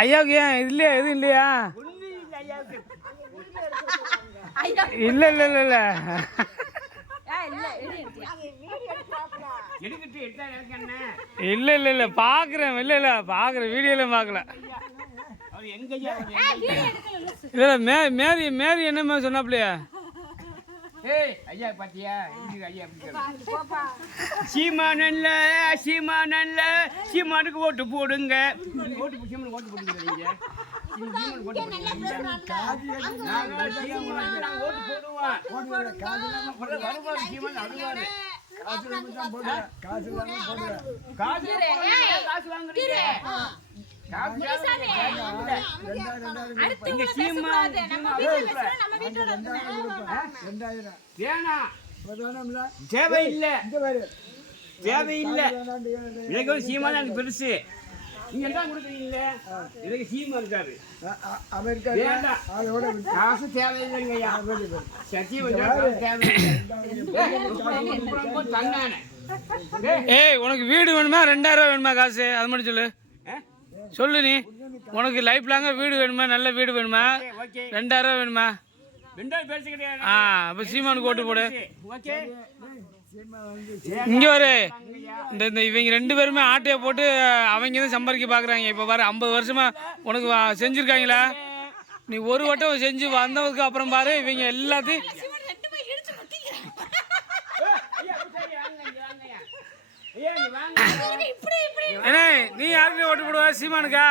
ஐயாவுக்கு ஏன் இல்லையா எதுவும் இல்லையா? இல்ல இல்ல இல்ல இல்ல இல்ல இல்ல இல்ல பாக்குறேன். இல்ல இல்ல பாக்குறேன், வீடியோல பாக்கல. இல்ல மேரி மேரி என்ன சொன்னாப்லையா? ஐயா பாத்தியா ஐயா சீமானல்ல சீமானல்ல சீமானுக்கு ஓட்டு போடுங்க. ஓட்டு போடுங்க. தேவையில்லை. எனக்கு சீமான் எனக்கு பெருசு. நீங்க என்ன கொடுக்குறீங்களே? எனக்கு சீமா இருக்காரு. காசு தேவையில்லைங்கய்யா. ஏய், உனக்கு வீடு வேணுமா 2000 ரூபா வேணுமா? காசு அது மட்டும் சொல்லு. சொல்லு நீ, உனக்கு லைஃப் லாங்கா வீடு வேணுமா? நல்ல வீடு வேணுமா? 2000 ரூபா வேணுமா? அப்ப சீமானுக்கு ஓட்டு போடு. இங்க வரு. இந்த இவங்க 2 பேருமே ஆட்டையை போட்டு அவங்க தான் சம்பாதிக்க பாக்குறாங்க. இப்ப பாரு 50 வருஷமா உனக்கு செஞ்சிருக்காங்களா? நீ ஒரு வட்டம் செஞ்சு வந்ததுக்கு அப்புறம் பாரு இவங்க எல்லாத்தையும். நீ யாருக்கு ஓட்டு போடுவ? சீமானுக்கா?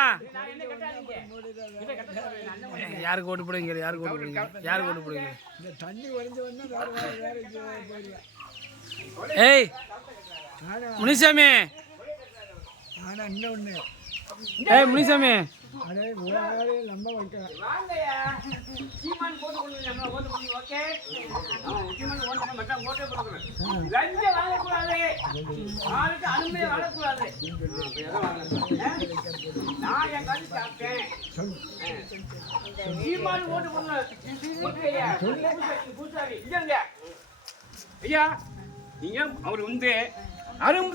யாருக்கு ஓட்டு போடுவீங்க? யாருக்கு ஓட்டு போடுவீங்க? யாருக்கு ஓட்டு போடுவீங்க? ஏய் முனிசாமி, ஏய் முனிசாமி, ஐயா நீங்க அவர் வந்து அரும்பு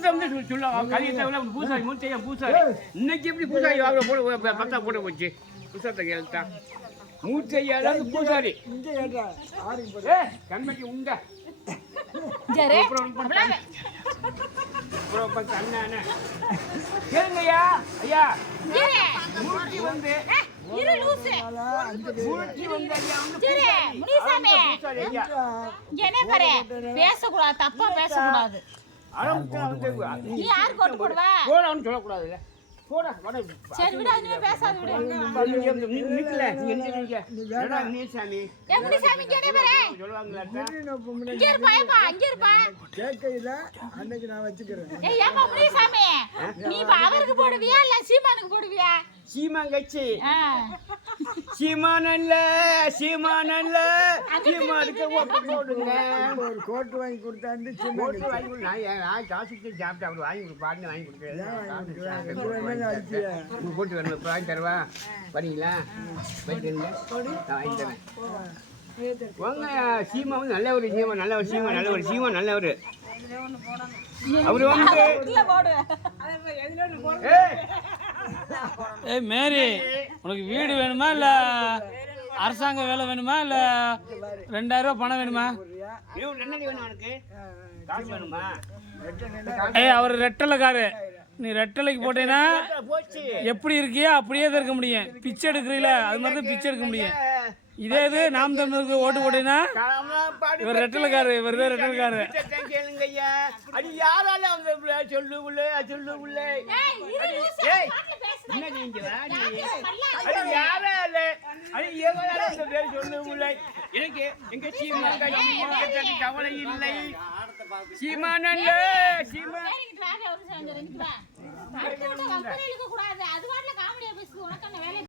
சொல்லுவாங்க. கலியத்தை பூசாரி மூச்சையா பூசாரி. இன்னைக்கு எப்படி பூசாரி போட பத்தா போட போச்சு? புத்தகத்தை கேள்விட்டா மூச்சையா பூசாரி கண்மைக்கு உண்ட கேளுங்கய்யா. ஐயா மூர்த்தி வந்து பேசக்கூடாது, தப்பா பேசக்கூடாது. நீ யாருக்கு ஓட்டு போடுவ? சொல்லக்கூடாது. சரி விடு, அதுவே பேசாத விடு. நிக்கல நீ சாமி முனிசாமி கேடே பாரு சொல்வாங்களா? இங்க இருப்பா, இங்க இருப்பா. கேக்கையில அன்னைக்கு நான் வச்சுக்கிறேன். ஏய் ஏமா முனிசாமி, நீ அவருக்கு போடுவியா இல்ல சீமானுக்கு போடுவியா? சீமாங்கச்சி சீமானல்ல சீமானல்ல சீமானுக்கு ஓட்டு போடுங்க. ஒரு கோட்டு வாங்கி கொடுத்தாண்டு கோட்டு வாங்கி நான் காசுக்கு சாப்பிட்டு அவர் வாங்கி கொடுப்பாருன்னு வாங்கி கொடுக்குறேன். போட்டு வரணும். வாங்கி தருவா வரீங்களா? வாங்கி வாங்கி தரேன். வாங்க. சீமா வந்து நல்லவர். சீமா நல்லவர். சீமா நல்லவர். சீமா நல்லவர். அவரு வந்து ஏய் மேரி, உனக்கு வீடு வேணுமா இல்ல அரசாங்க வேலை வேணுமா இல்ல 2000 ரூபா பணம் வேணுமா? ஏய் அவர் ரெட்டலைக்காரு. நீ ரெட்டலைக்கு போட்டேன்னா எப்படி இருக்கியோ அப்படியே தான் இருக்க முடியும். பிச்சை எடுக்கிறீல அது மாதிரி தான் பிச்சை எடுக்க முடியும். இதே இது நாம் தமிழருக்கு ஓட்டு போட்டீங்கன்னா இவர் ரெட்டலைக்காரு. இவர் தான் ரெட்டலைக்காரு. அது யாரால சொல்லுக்குள்ள சொல்லுக்குள்ள யாரால அது எவரால சொல்லுக்குள்ள எனக்கு எங்க சீமா கவலை இல்லை. சீமானல்ல சீமா